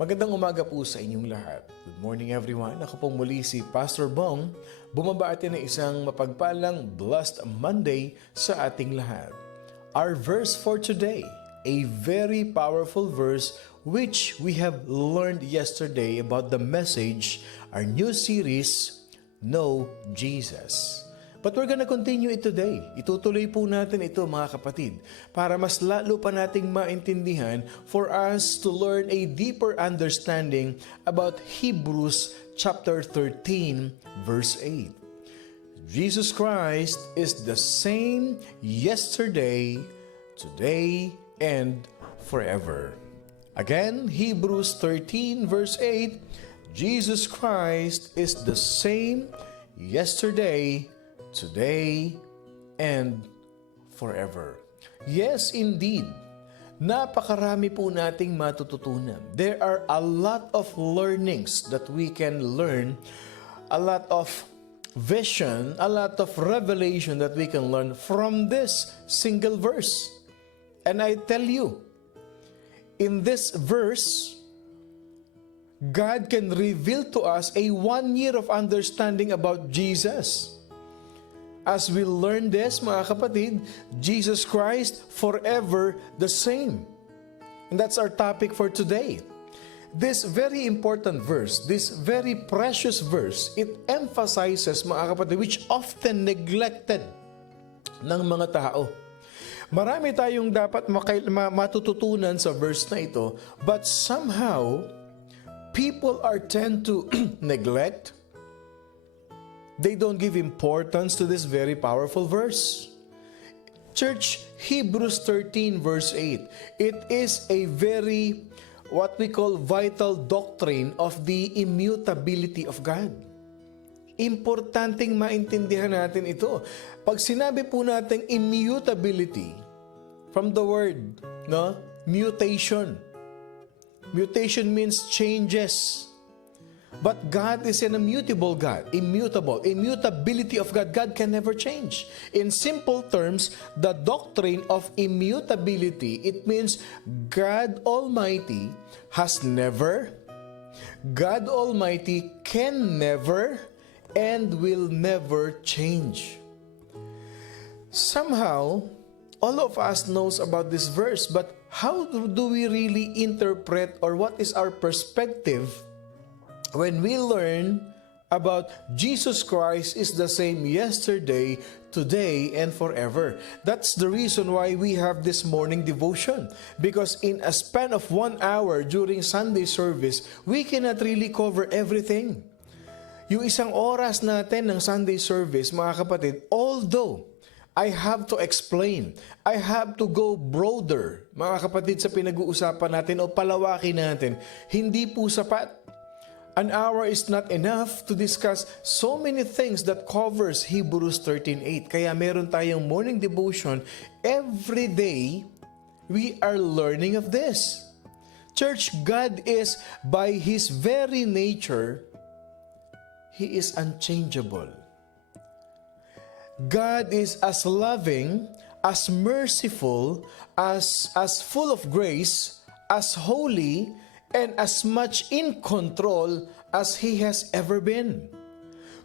Magandang umaga po sa inyong lahat. Good morning everyone. Ako pong muli si Pastor Bong. Bumabati ng isang mapagpalang blessed Monday sa ating lahat. Our verse for today, a very powerful verse which we have learned yesterday about the message, our new series, Know Jesus. But we're gonna continue it today. Itutuloy po natin ito mga kapatid para mas lalo pa nating maintindihan for us to learn a deeper understanding about Hebrews chapter 13 verse 8. Jesus Christ is the same yesterday, today, and forever. Again, Hebrews 13 verse 8, Jesus Christ is the same yesterday, today, and forever. Yes, indeed. Napakarami po nating matututunan. There are a lot of learnings that we can learn, a lot of vision, a lot of revelation that we can learn from this single verse. And I tell you, in this verse, God can reveal to us a 1 year of understanding about Jesus. As we learn this, mga kapatid, Jesus Christ forever the same. And that's our topic for today. This very important verse, this very precious verse, it emphasizes, mga kapatid, which often neglected ng mga tao. Marami tayong dapat matututunan sa verse na ito, but somehow, people tend to neglect. They don't give importance to this very powerful verse. Church, Hebrews 13 verse 8. It is a very, what we call vital doctrine of the immutability of God. Importanteng maintindihan natin ito. Pag sinabi po natin immutability, from the word, mutation. Mutation means changes. But God is an immutable God, immutable. Immutability of God, God can never change. In simple terms, the doctrine of immutability, it means God Almighty has never, God Almighty can never, and will never change. Somehow, all of us knows about this verse, but how do we really interpret, or what is our perspective when we learn about Jesus Christ is the same yesterday, today, and forever? That's the reason why we have this morning devotion. Because in a span of 1 hour during Sunday service, we cannot really cover everything. Yung isang oras natin ng Sunday service, mga kapatid, although I have to explain, I have to go broader, mga kapatid, sa pinag-uusapan natin o palawakin natin, hindi po sapat. An hour is not enough to discuss so many things that covers Hebrews 13:8. Kaya meron tayong morning devotion. Every day, we are learning of this. Church, God is, by His very nature, He is unchangeable. God is as loving, as merciful, as full of grace, as holy, and as much in control as He has ever been.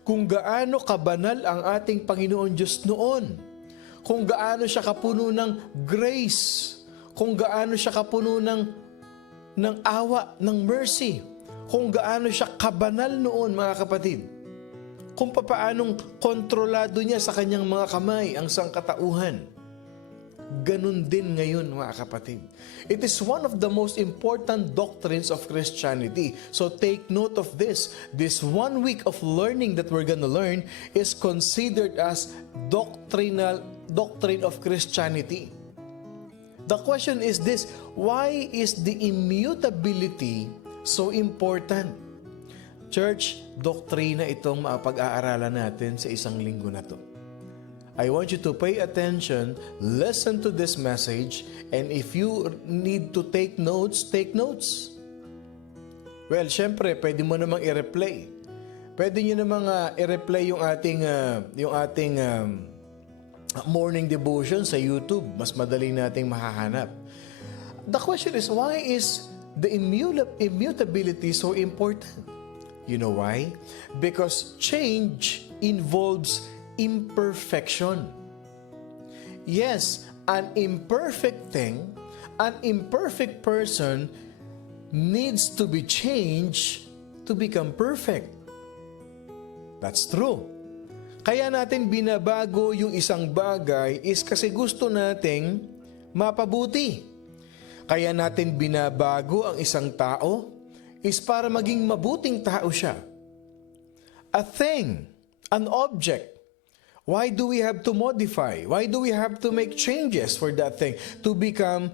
Kung gaano kabanal ang ating Panginoon Diyos noon, kung gaano siya kapuno ng grace, kung gaano siya kapuno ng awa, ng mercy, kung gaano siya kabanal noon, mga kapatid, kung papaanong kontrolado niya sa kanyang mga kamay ang sangkatauhan, ganun din ngayon, mga kapatid. It is one of the most important doctrines of Christianity. So take note of this. This 1 week of learning that we're gonna learn is considered as doctrine of Christianity. The question is this: why is the immutability so important? Church, doktrina itong mapag-aaralan natin sa isang linggo na to. I want you to pay attention, listen to this message, and if you need to take notes, take notes. Well, syempre, pwede mo namang i-replay. Pwede nyo namang i-replay yung ating morning devotion sa YouTube. Mas madali nating mahahanap. The question is, why is the immutability is so important? You know why? Because change involves imperfection. Yes, an imperfect thing, an imperfect person needs to be changed to become perfect. That's true. Kaya natin binabago yung isang bagay is kasi gusto nating mapabuti. Kaya natin binabago ang isang tao is para maging mabuting tao siya. A thing, an object. Why do we have to modify? Why do we have to make changes for that thing? To become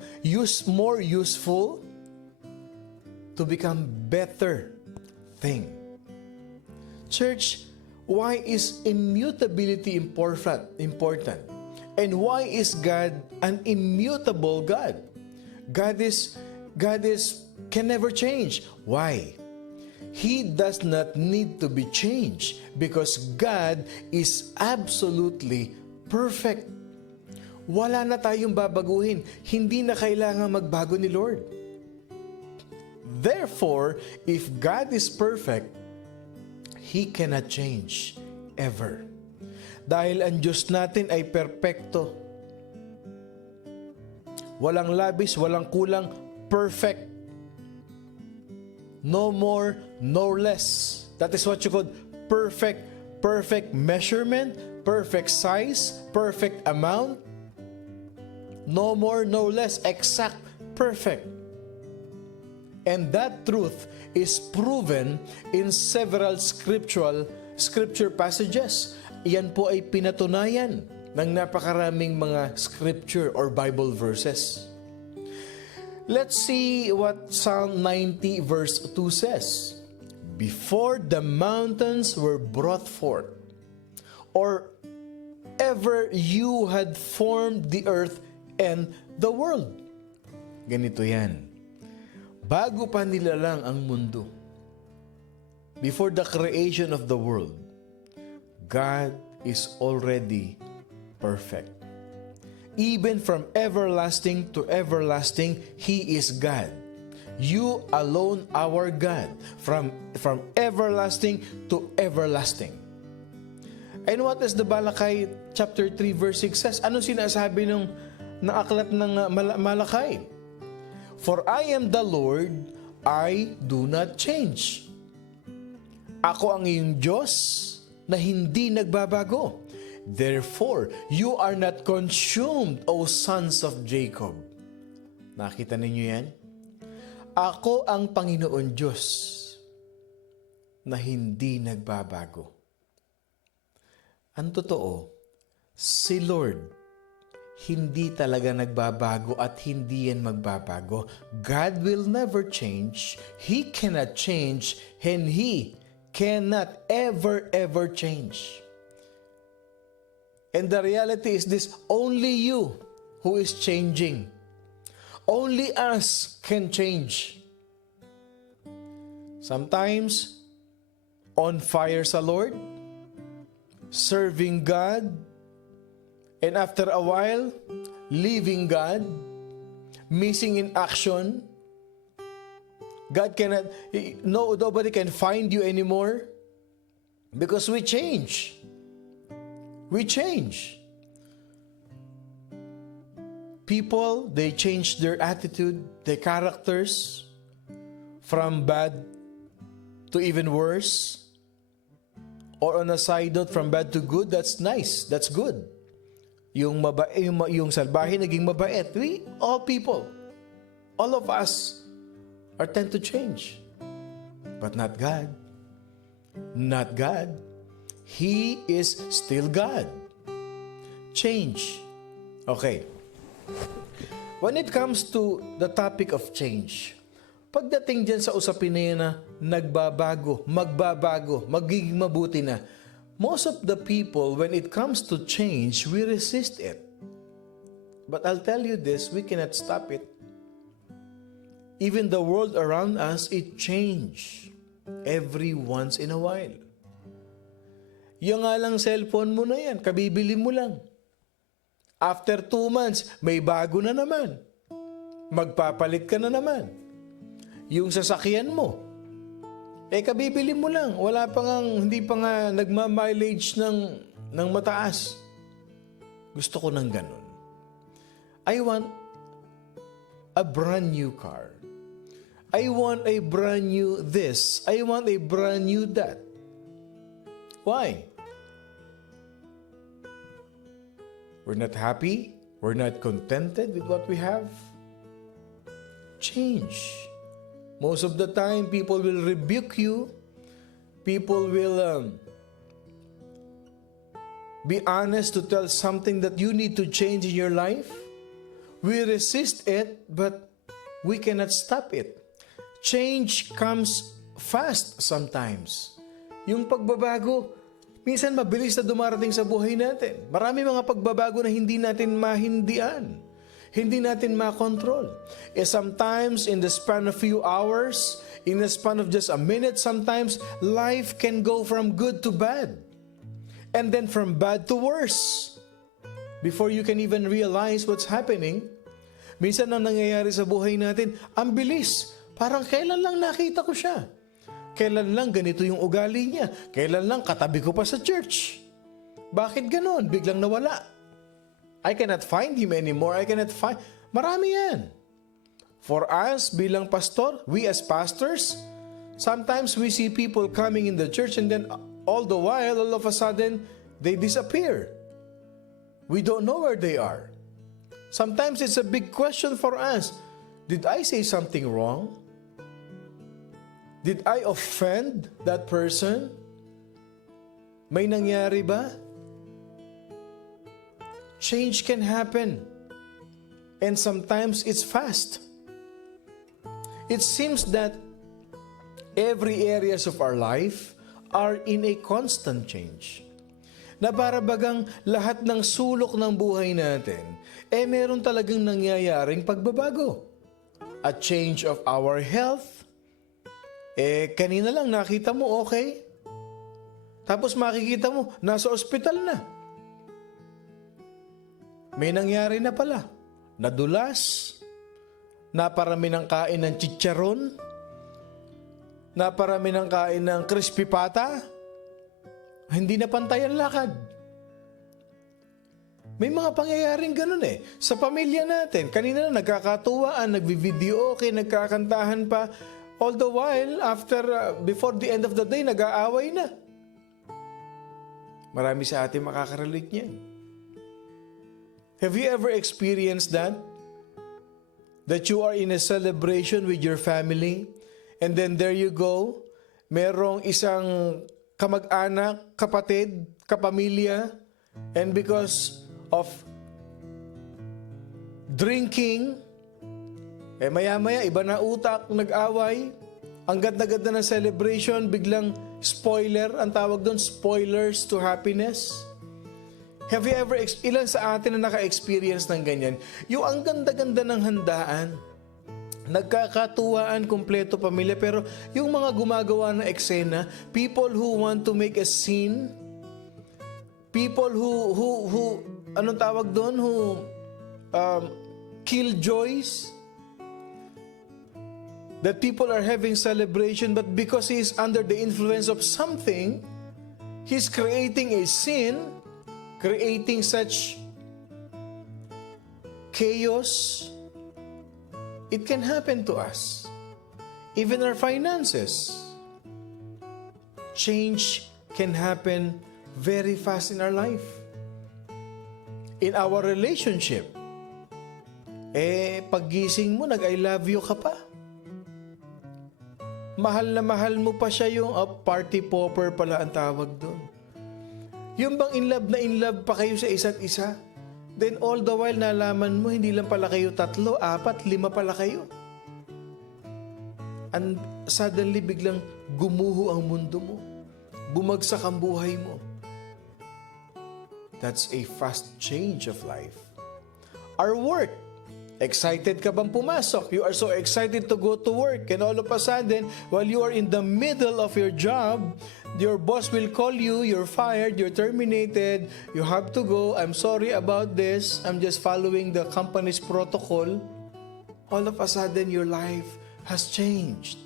more useful? To become better thing. Church, why is immutability important? And why is God an immutable God? God can never change. Why? He does not need to be changed because God is absolutely perfect. Wala na tayong babaguhin. Hindi na kailangan magbago ni Lord. Therefore, if God is perfect, He cannot change ever. Dahil ang Diyos natin ay perpekto. Walang labis, walang kulang, perfect. No more, no less. That is what you call perfect. Perfect measurement, perfect size, perfect amount. No more, no less. Exact, perfect. And that truth is proven in several scripture passages. Iyan po ay pinatunayan ng napakaraming mga scripture or Bible verses. Let's see what Psalm 90 verse 2 says. Before the mountains were brought forth, or ever you had formed the earth and the world. Ganito yan. Bago pa nilalang ang mundo, before the creation of the world, God is already perfect. Even from everlasting to everlasting, He is God. You alone our God, from everlasting to everlasting. And what is the Malakay chapter 3 verse 6 says? Ano sinasabi ng aklat ng Malakay? For I am the Lord, I do not change. Ako ang iyong Diyos na hindi nagbabago. Therefore, you are not consumed, O sons of Jacob. Nakita ninyo yan? Ako ang Panginoon Diyos na hindi nagbabago. Ang totoo, si Lord hindi talaga nagbabago at hindi yan magbabago. God will never change. He cannot change and He cannot ever change. And the reality is this, only you who is changing. Only us can change. Sometimes, on fire sa Lord, serving God, and after a while, leaving God, missing in action. Nobody can find you anymore because we change. We change. People, they change their attitude, their characters, from bad to even worse. Or on a side note, from bad to good, that's nice, that's good. Yung salbahe naging mabait. All people, all of us tend to change. But not God. Not God. He is still God. Change. Okay. When it comes to the topic of change, pagdating dyan sa usapin na yun na nagbabago, magbabago, magiging mabuti na, most of the people, when it comes to change, we resist it. But I'll tell you this, we cannot stop it. Even the world around us, it change every once in a while. Yung nga lang cellphone mo na yan, kabibili mo lang. After 2 months, may bago na naman. Magpapalit ka na naman. yung sasakyan mo. Kabibili mo lang. Wala pa nga, hindi pa nga nagma-mileage ng mataas. Gusto ko ng ganun. I want a brand new car. I want a brand new this. I want a brand new that. Why? We're not happy. We're not contented with what we have. Change. Most of the time, people will rebuke you. People will be honest to tell something that you need to change in your life. We resist it, but we cannot stop it. Change comes fast sometimes. Yung pagbabago, minsan mabilis na dumarating sa buhay natin. Marami mga pagbabago na hindi natin mahindian. Hindi natin makontrol. Sometimes in the span of few hours, in the span of just a minute, sometimes life can go from good to bad. And then from bad to worse. Before you can even realize what's happening, minsan ang nangyayari sa buhay natin, ang bilis. Parang kailan lang nakita ko siya. Kailan lang ganito yung ugali niya. Kailan lang katabi ko pa sa church. Bakit ganon? Biglang nawala. I cannot find him anymore. I cannot find... Marami yan. For us, bilang pastor, we as pastors, sometimes we see people coming in the church and then all the while, all of a sudden, they disappear. We don't know where they are. Sometimes it's a big question for us. Did I say something wrong? Did I offend that person? May nangyari ba? Change can happen. And sometimes it's fast. It seems that every areas of our life are in a constant change. Na para bagang lahat ng sulok ng buhay natin, meron talagang nangyayaring pagbabago. A change of our health. Kanina lang nakita mo okay. Tapos makikita mo, nasa ospital na. May nangyari na pala. Nadulas. Naparami ng kain ng chicharon. Naparami ng kain ng crispy pata. Hindi na pantay ang lakad. May mga pangyayaring ganun Sa pamilya natin, kanina na nagkakatuwaan, nagvi-video okay, nagkakantahan pa. All the while, before the end of the day, nag-aaway na. Marami sa atin makakarelate niyan. Have you ever experienced that? That you are in a celebration with your family, and then there you go, merong isang kamag-anak, kapatid, kapamilya, and because of drinking, maya-maya, iba na utak, nag-away, ang ganda-ganda ng celebration, biglang spoiler, ang tawag doon, spoilers to happiness. Have you ever, ilan sa atin na naka-experience ng ganyan? Yung ang ganda-ganda ng handaan, nagkakatuwaan, kumpleto pamilya, pero yung mga gumagawa ng eksena, people who want to make a scene, people who anong tawag doon, who killjoys, that people are having celebration, but because he is under the influence of something, he's creating a scene, creating such chaos. It can happen to us. Even our finances. Change can happen very fast in our life. In our relationship. Paggising mo, nag-I love you ka pa. Mahal na mahal mo pa siya, yung party popper pala ang tawag doon. Yung bang in love pa kayo sa isa't isa? Then all the while nalaman mo, hindi lang pala kayo 3, 4, 5 pala kayo. And suddenly biglang gumuho ang mundo mo. Bumagsak ang buhay mo. That's a fast change of life. Our work. Excited ka bang pumasok? You are so excited to go to work, and all of a sudden, while you are in the middle of your job, your boss will call you, you're fired, you're terminated, you have to go, I'm sorry about this, I'm just following the company's protocol. All of a sudden, your life has changed.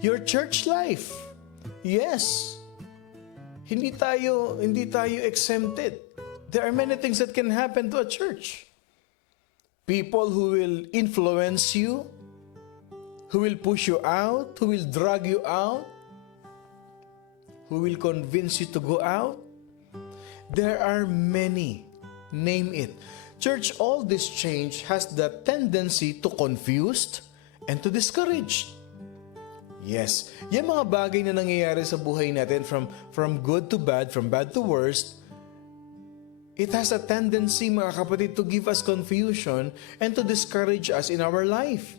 Your church life, yes. Hindi tayo exempted. There are many things that can happen to a church. People who will influence you, who will push you out, who will drag you out, who will convince you to go out. There are many. Name it. Church, all this change has the tendency to confuse and to discourage. Yes, yung mga bagay na nangyayari sa buhay natin from good to bad, from bad to worst, it has a tendency, mga kapatid, to give us confusion and to discourage us in our life.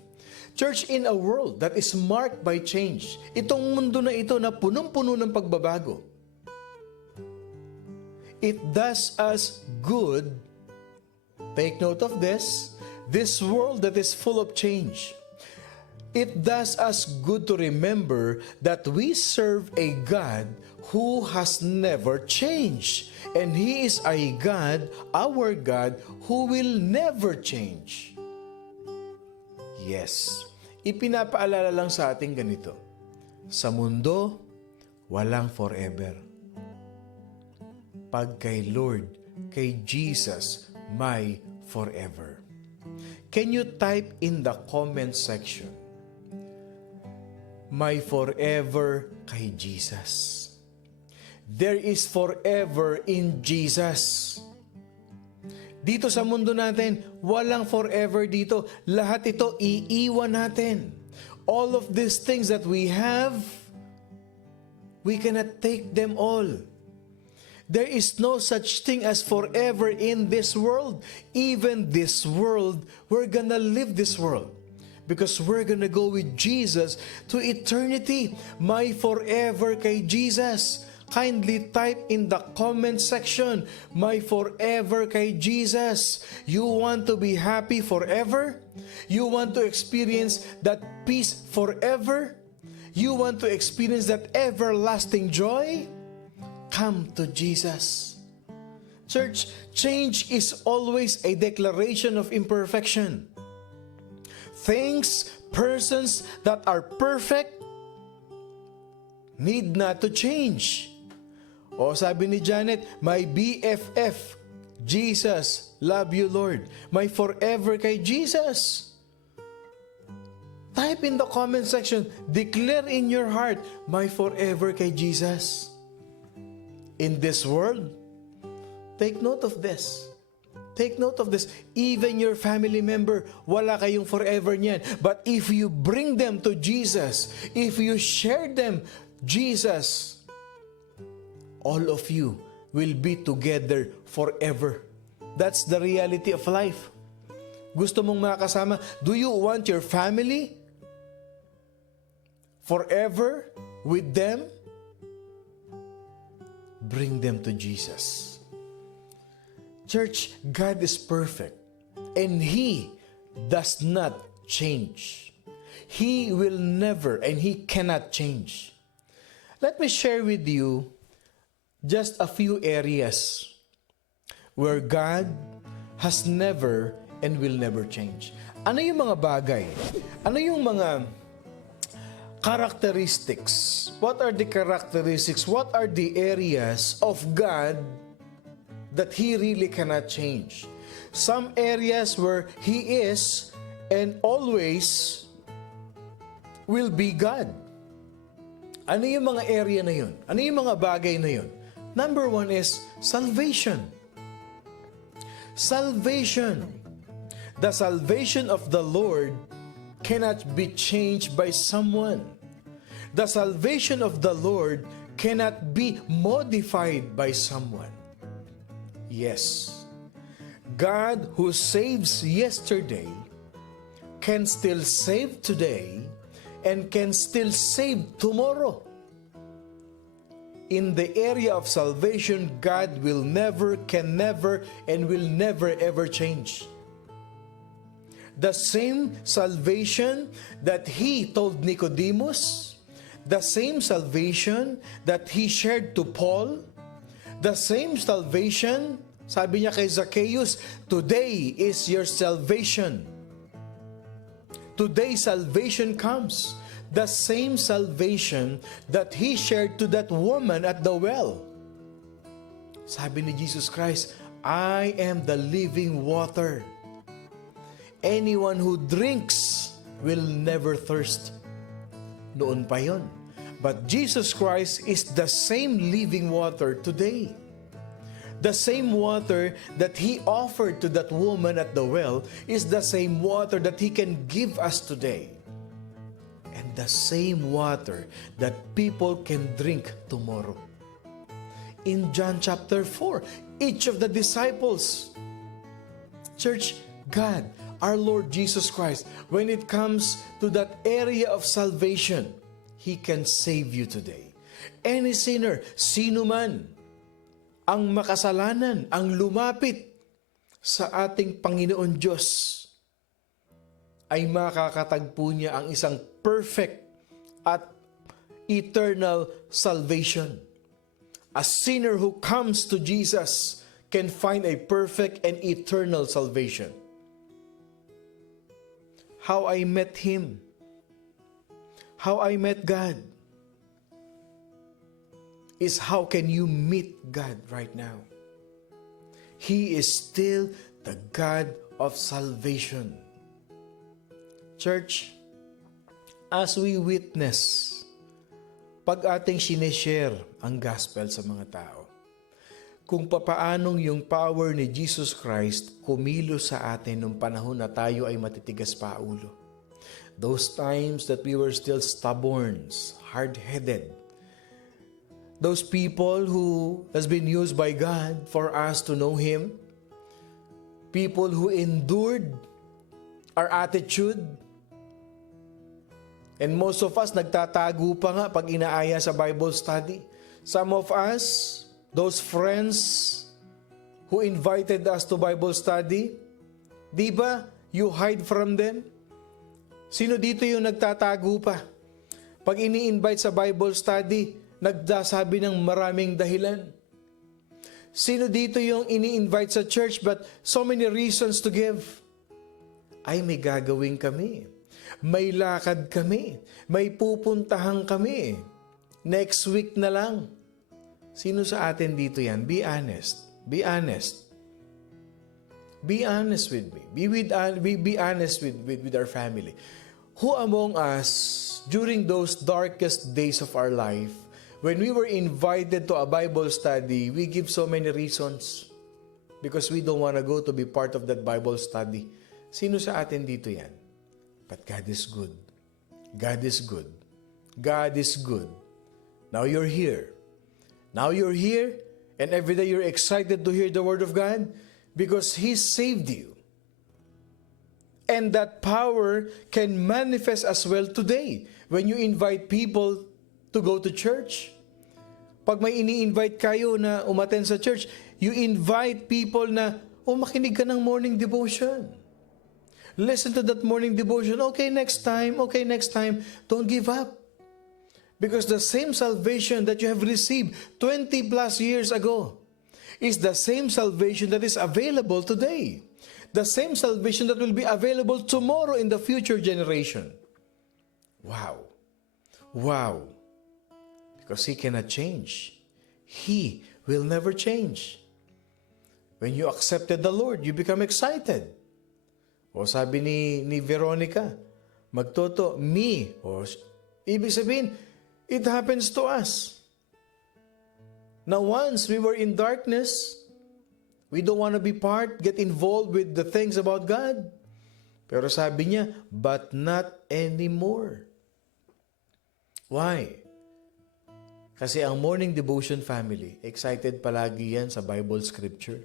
Church, in a world that is marked by change, itong mundo na ito na punong-puno ng pagbabago, it does us good, take note of this world that is full of change, it does us good to remember that we serve a God who has never changed. And He is a God, our God, who will never change. Yes, ipinapaalala lang sa ating ganito, sa mundo, walang forever. Pag kay Lord, kay Jesus, may forever. Can you type in the comment section, may forever kay Jesus? There is forever in Jesus. Dito sa mundo natin, walang forever dito. Lahat ito iiwan natin. All of these things that we have, we cannot take them all. There is no such thing as forever in this world. Even this world, we're gonna live this world. Because we're gonna go with Jesus to eternity. May forever kay Jesus. Kindly type in the comment section, my forever kay Jesus. You want to be happy forever? You want to experience that peace forever? You want to experience that everlasting joy? Come to Jesus. Church, change is always a declaration of imperfection. Things, persons that are perfect need not to change. O sabi ni Janet, my BFF, Jesus, love you Lord. My forever kay Jesus. Type in the comment section, declare in your heart, my forever kay Jesus. In this world, take note of this. Take note of this. Even your family member, wala kayong forever niyan. But if you bring them to Jesus, if you share them, Jesus, all of you will be together forever. That's the reality of life. Gusto mong makasama? Do you want your family forever with them? Bring them to Jesus. Church, God is perfect and He does not change. He will never and He cannot change. Let me share with you just a few areas where God has never and will never change. Ano yung mga bagay? Ano yung mga characteristics? What are the characteristics? What are the areas of God that He really cannot change? Some areas where He is and always will be God. Ano yung mga area na yun? Ano yung mga bagay na yun? Number one is salvation. Salvation. The salvation of the Lord cannot be changed by someone. The salvation of the Lord cannot be modified by someone. Yes, God who saves yesterday can still save today and can still save tomorrow. In the area of salvation, God will never, can never, and will never ever change. The same salvation that He told Nicodemus, the same salvation that He shared to Paul, the same salvation, sabi niya kay Zacchaeus, today is your salvation. today salvation comes. The same salvation that He shared to that woman at the well. Sabi ni Jesus Christ, I am the living water. Anyone who drinks will never thirst. Noon pa yon. But Jesus Christ is the same living water today. The same water that He offered to that woman at the well is the same water that He can give us today. And the same water that people can drink tomorrow. In John chapter 4, each of the disciples, church, God, our Lord Jesus Christ, when it comes to that area of salvation, He can save you today. Any sinner, sino man, ang makasalanan, ang lumapit sa ating Panginoon Diyos, ay makakatagpo niya ang isang perfect at eternal salvation. A sinner who comes to Jesus can find a perfect and eternal salvation. How I met Him, how I met God, is how can you meet God right now? He is still the God of salvation. Church, as we witness, pag ating sineshare ang gospel sa mga tao, kung papaanong yung power ni Jesus Christ kumilos sa atin nung panahon na tayo ay matitigas pa ulo. Those times that we were still stubborn, hard-headed. Those people who has been used by God for us to know Him. People who endured our attitude. And most of us, nagtatago pa nga pag inaaya sa Bible study. Some of us, those friends who invited us to Bible study, di ba, you hide from them? Sino dito yung nagtatago pa? Pag ini-invite sa Bible study, nagsasabi ng maraming dahilan. Sino dito yung ini-invite sa church but so many reasons to give? Ay, may gagawin kami. May lakad kami. May pupuntahan kami. Next week na lang. Sino sa atin dito yan? Be honest. Be honest. Be honest with me. Be honest with our family. Who among us, during those darkest days of our life, when we were invited to a Bible study, we give so many reasons because we don't want to go to be part of that Bible study. Sino sa atin dito yan? But God is good. God is good. God is good. Now you're here. Now you're here, and every day you're excited to hear the Word of God because He saved you. And that power can manifest as well today when you invite people to go to church. Pag may ini-invite kayo na umattend sa church, you invite people na, makinig ka ng morning devotion. Listen to that morning devotion. Okay, next time. Don't give up. Because the same salvation that you have received 20 plus years ago is the same salvation that is available today. The same salvation that will be available tomorrow in the future generation. Wow. Wow. Because He cannot change. He will never change. When you accepted the Lord, you become excited. O sabi ni Veronica, magtoto, me. O ibig sabihin, it happens to us. Now once we were in darkness, we don't want to be get involved with the things about God. Pero sabi niya, but not anymore. Why? Kasi ang morning devotion family, excited palagi yan sa Bible scripture.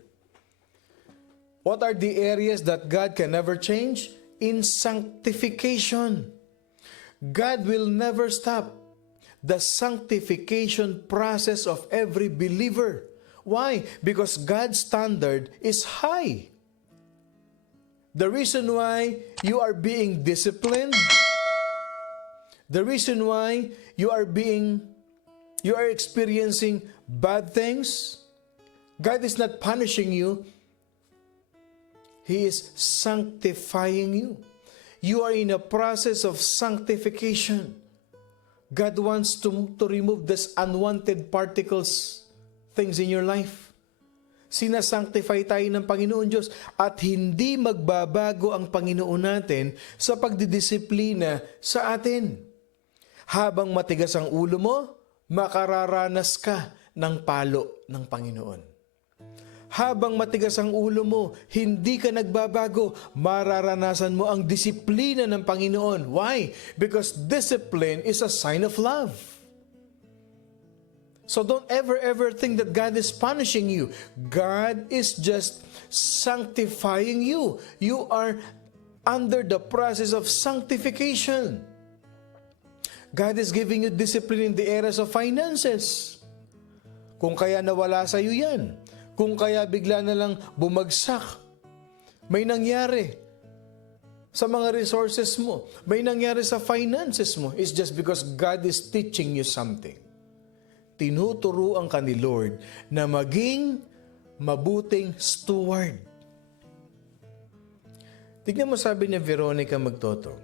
What are the areas that God can never change? In sanctification. God will never stop the sanctification process of every believer. Why? Because God's standard is high. The reason why you are being disciplined, the reason why you are experiencing bad things, God is not punishing you. He is sanctifying you. You are in a process of sanctification. God wants to remove this unwanted particles, things in your life. Sinasanctify tayo ng Panginoon Diyos at hindi magbabago ang Panginoon natin sa pagdidisiplina sa atin. Habang matigas ang ulo mo, makararanas ka ng palo ng Panginoon. Habang matigas ang ulo mo, hindi ka nagbabago, mararanasan mo ang disiplina ng Panginoon. Why? Because discipline is a sign of love. So don't ever think that God is punishing you. God is just sanctifying you. You are under the process of sanctification. God is giving you discipline in the areas of finances. Kung kaya nawala sa iyo yan, kung kaya bigla na lang bumagsak, may nangyari sa mga resources mo, may nangyari sa finances mo, it's just because God is teaching you something. Tinuturuan ka ni Lord na maging mabuting steward. Tignan mo, sabi ni Veronica Magtoto,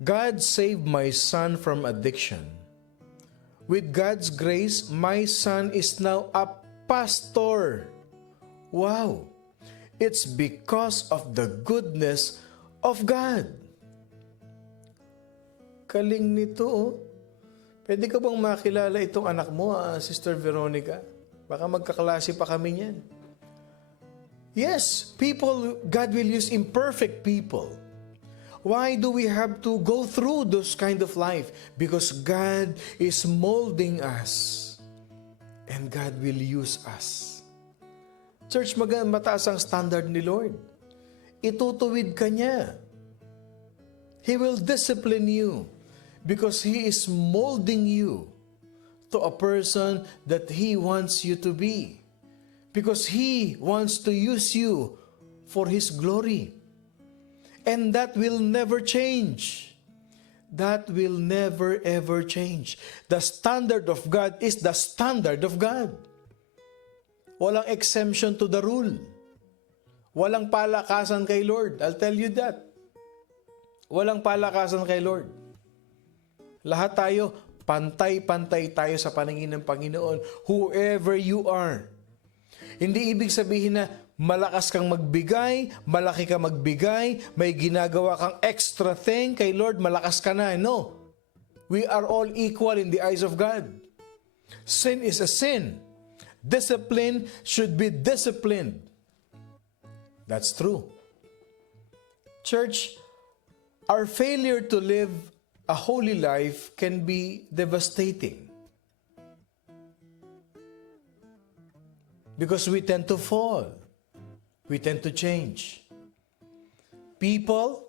God saved my son from addiction. With God's grace, my son is now a pastor. Wow! It's because of the goodness of God. Kaling nito, oh. Pwede ka bang makilala itong anak mo, Sister Veronica? Baka magkaklase pa kami niyan. Yes, God will use imperfect people. Why do we have to go through those kind of life? Because God is molding us. And God will use us. Church, mataas ang standard ni Lord. Itutuwid ka niya. He will discipline you. Because He is molding you to a person that He wants you to be. Because He wants to use you for His glory. And that will never change. That will never ever change. The standard of God is the standard of God. Walang exemption to the rule. Walang palakasan kay Lord. I'll tell you that. Walang palakasan kay Lord. Lahat tayo, pantay-pantay tayo sa paningin ng Panginoon, whoever you are. Hindi ibig sabihin na malakas kang magbigay, malaki kang magbigay, may ginagawa kang extra thing kay Lord, malakas ka na. No. We are all equal in the eyes of God. Sin is a sin. Discipline should be disciplined. That's true. Church, our failure to live a holy life can be devastating. Because we tend to fall. We tend to change. People,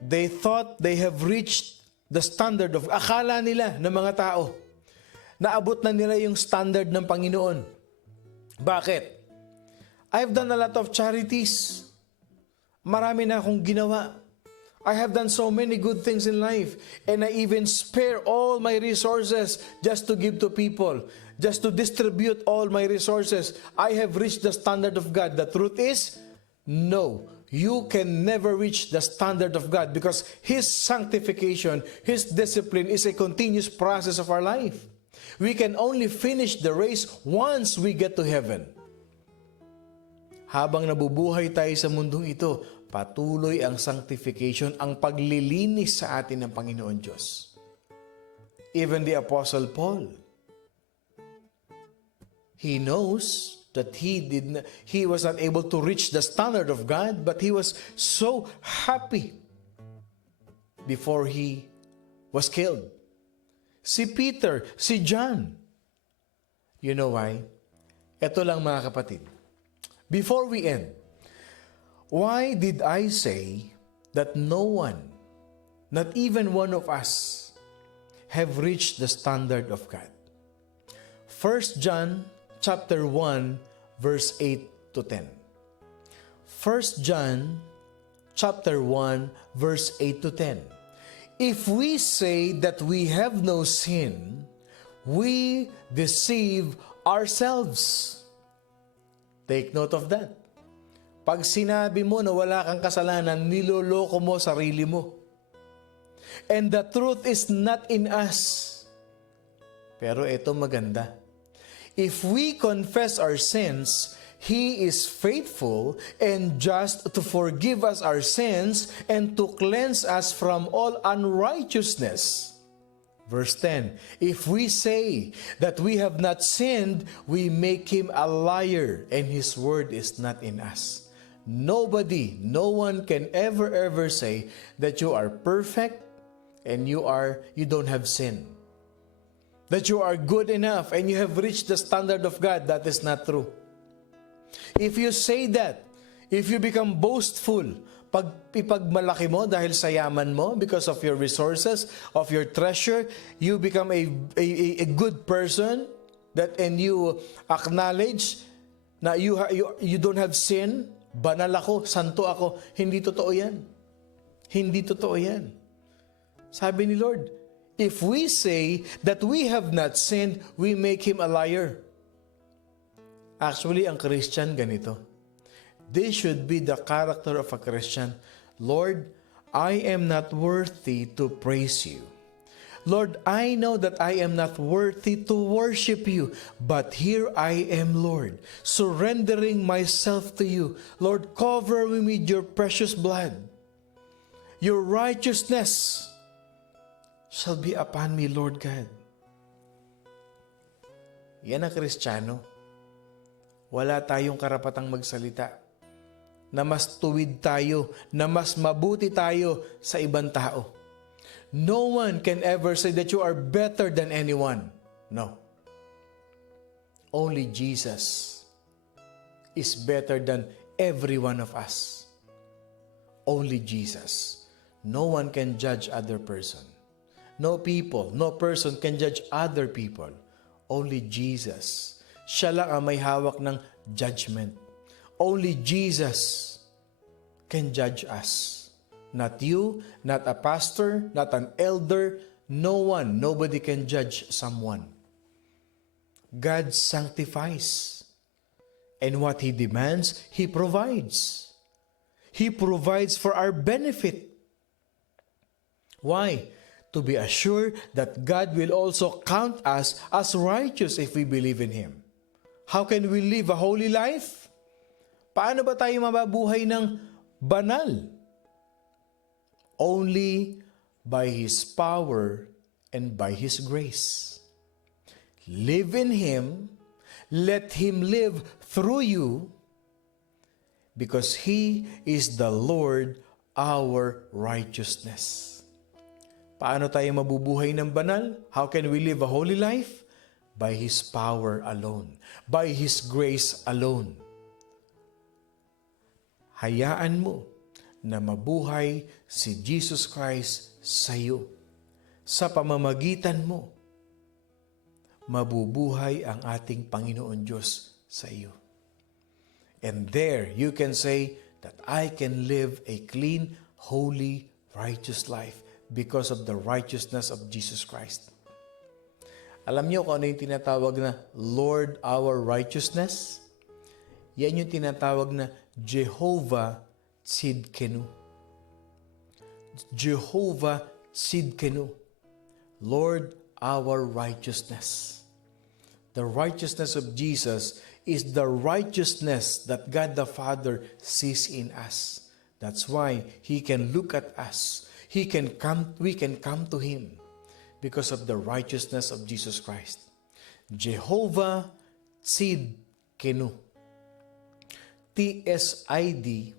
they thought they have reached the standard of, akala nila ng mga tao, naabot na nila yung standard ng Panginoon. Bakit? I've done a lot of charities. Marami na akong ginawa. I have done so many good things in life, and I even spare all my resources just to give to people, just to distribute all my resources. I have reached the standard of God. The truth is, no, you can never reach the standard of God because His sanctification, His discipline is a continuous process of our life. We can only finish the race once we get to heaven. Habang nabubuhay tayo sa mundong ito, patuloy ang sanctification, ang paglilinis sa atin ng Panginoon Diyos. Even the Apostle Paul, he knows that he was not able to reach the standard of God, but he was so happy before he was killed. Si Peter, si John. You know why? Ito lang mga kapatid. Before we end, why did I say that no one, not even one of us, have reached the standard of God? 1 John chapter 1 verse 8 to 10. 1 John chapter 1 verse 8 to 10. If we say that we have no sin, we deceive ourselves. Take note of that. Pag sinabi mo na wala kang kasalanan, niloloko mo sarili mo. And the truth is not in us. Pero ito maganda. If we confess our sins, He is faithful and just to forgive us our sins and to cleanse us from all unrighteousness. Verse 10, if we say that we have not sinned, we make Him a liar, and His word is not in us. Nobody, no one can ever say that you are perfect and you don't have sin. That you are good enough and you have reached the standard of God. That is not true. If you say that, if you become boastful, ipagmalaki mo dahil sa yaman mo, because of your resources, of your treasure, you become a good person, and you acknowledge na you don't have sin, banal ako, santo ako, hindi totoo yan. Hindi totoo yan. Sabi ni Lord, if we say that we have not sinned, we make Him a liar. Actually, ang Christian ganito. This should be the character of a Christian. Lord, I am not worthy to praise You. Lord, I know that I am not worthy to worship You, but here I am, Lord, surrendering myself to You. Lord, cover me with Your precious blood. Your righteousness shall be upon me, Lord God. Yan ang Kristiyano. Wala tayong karapatang magsalita na mas tuwid tayo, na mas mabuti tayo sa ibang tao. No one can ever say that you are better than anyone. No. Only Jesus is better than every one of us. Only Jesus. No one can judge other person. No people, no person can judge other people. Only Jesus. Siya lang ang may hawak ng judgment. Only Jesus can judge us. Not you, not a pastor, not an elder, no one, nobody can judge someone. God sanctifies. And what He demands, He provides. He provides for our benefit. Why? To be assured that God will also count us as righteous if we believe in Him. How can we live a holy life? Paano ba tayo mababuhay ng banal? Only by His power and by His grace. Live in Him, let Him live through you, because He is the Lord, our righteousness. Paano tayo mabubuhay ng banal? How can we live a holy life? By His power alone. By His grace alone. Hayaan mo na mabuhay si Jesus Christ sa iyo. Sa pamamagitan mo, mabubuhay ang ating Panginoon Diyos sa iyo. And there, you can say that I can live a clean, holy, righteous life because of the righteousness of Jesus Christ. Alam niyo kung ano yung tinatawag na Lord our righteousness? Yan yung tinatawag na Jehovah Tzidkenu. Jehovah Tzidkenu. Lord our righteousness. The righteousness of Jesus is the righteousness that God the Father sees in us. That's why He can look at us. We can come to Him because of the righteousness of Jesus Christ. Jehovah Tzidkenu. T-S-I-D-K-E-N-U.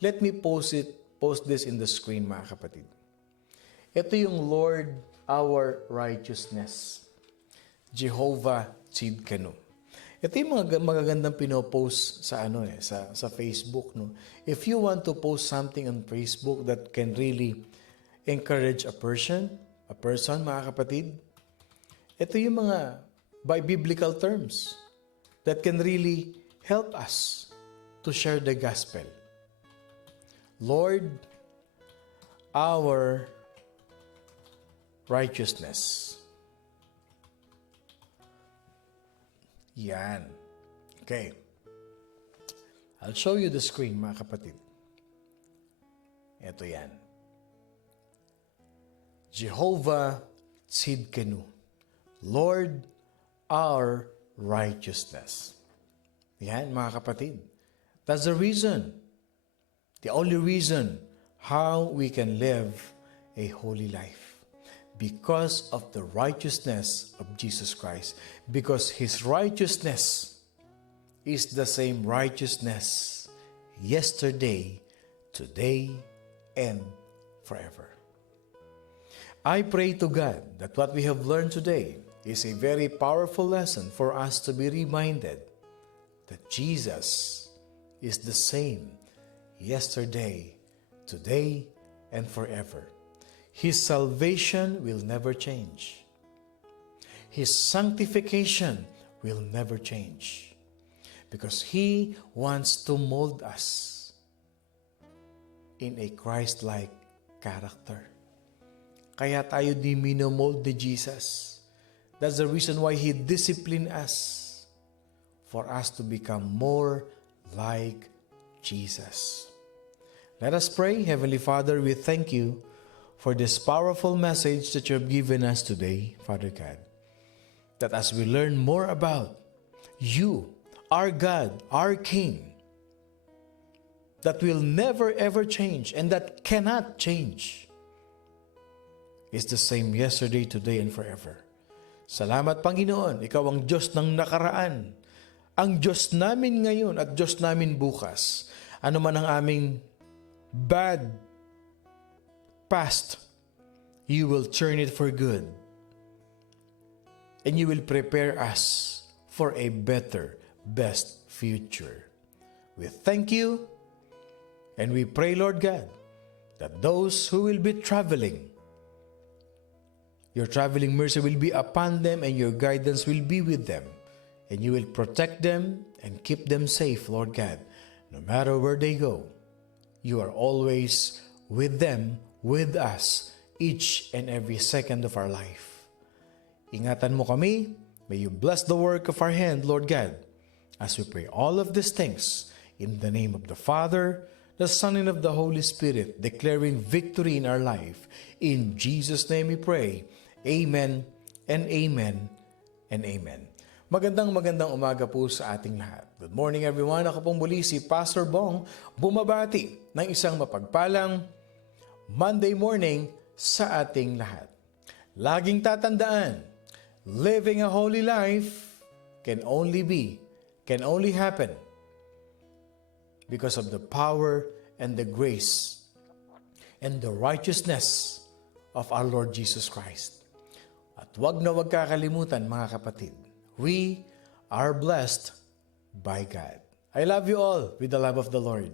Let me post this in the screen, mga kapatid. Ito yung Lord our righteousness. Jehovah Tzidkenu. Ito yung mga magagandang pinopost sa sa Facebook, no. If you want to post something on Facebook that can really encourage a person, mga kapatid, ito yung mga by biblical terms that can really help us to share the gospel. Lord, our righteousness. Yan. Okay. I'll show you the screen, mga kapatid. Ito yan. Jehovah Tzidkenu, Lord, our righteousness. Yan, mga kapatid. That's the reason, the only reason how we can live a holy life. Because of the righteousness of Jesus Christ. Because His righteousness is the same righteousness yesterday, today, and forever. I pray to God that what we have learned today is a very powerful lesson for us to be reminded that Jesus is the same yesterday, today, and forever. His salvation will never change. His sanctification will never change. Because He wants to mold us in a Christ-like character. Kaya tayo di minomold ni Jesus. That's the reason why He disciplined us for us to become more like Jesus. Let us pray. Heavenly Father, we thank You for this powerful message that You have given us today, Father God. That as we learn more about You, our God, our King, that will never ever change and that cannot change, is the same yesterday, today, and forever. Salamat, Panginoon. Ikaw ang Diyos ng nakaraan. Ang Diyos namin ngayon at Diyos namin bukas. Ano man ang aming bad past, You will turn it for good. And You will prepare us for a better, best future. We thank You and we pray, Lord God, that those who will be traveling, Your traveling mercy will be upon them and Your guidance will be with them. And You will protect them and keep them safe, Lord God. No matter where they go, You are always with them, with us, each and every second of our life. Ingatan Mo kami. May You bless the work of our hand, Lord God, as we pray all of these things in the name of the Father, the Son, and of the Holy Spirit, declaring victory in our life. In Jesus' name we pray. Amen and amen and amen. Magandang umaga po sa ating lahat. Good morning everyone. Ako pong muli si Pastor Bong, bumabati ng isang mapagpalang Monday morning sa ating lahat. Laging tatandaan, living a holy life can only happen because of the power and the grace and the righteousness of our Lord Jesus Christ. At wag na wag kakalimutan, mga kapatid, we are blessed by God. I love you all with the love of the Lord.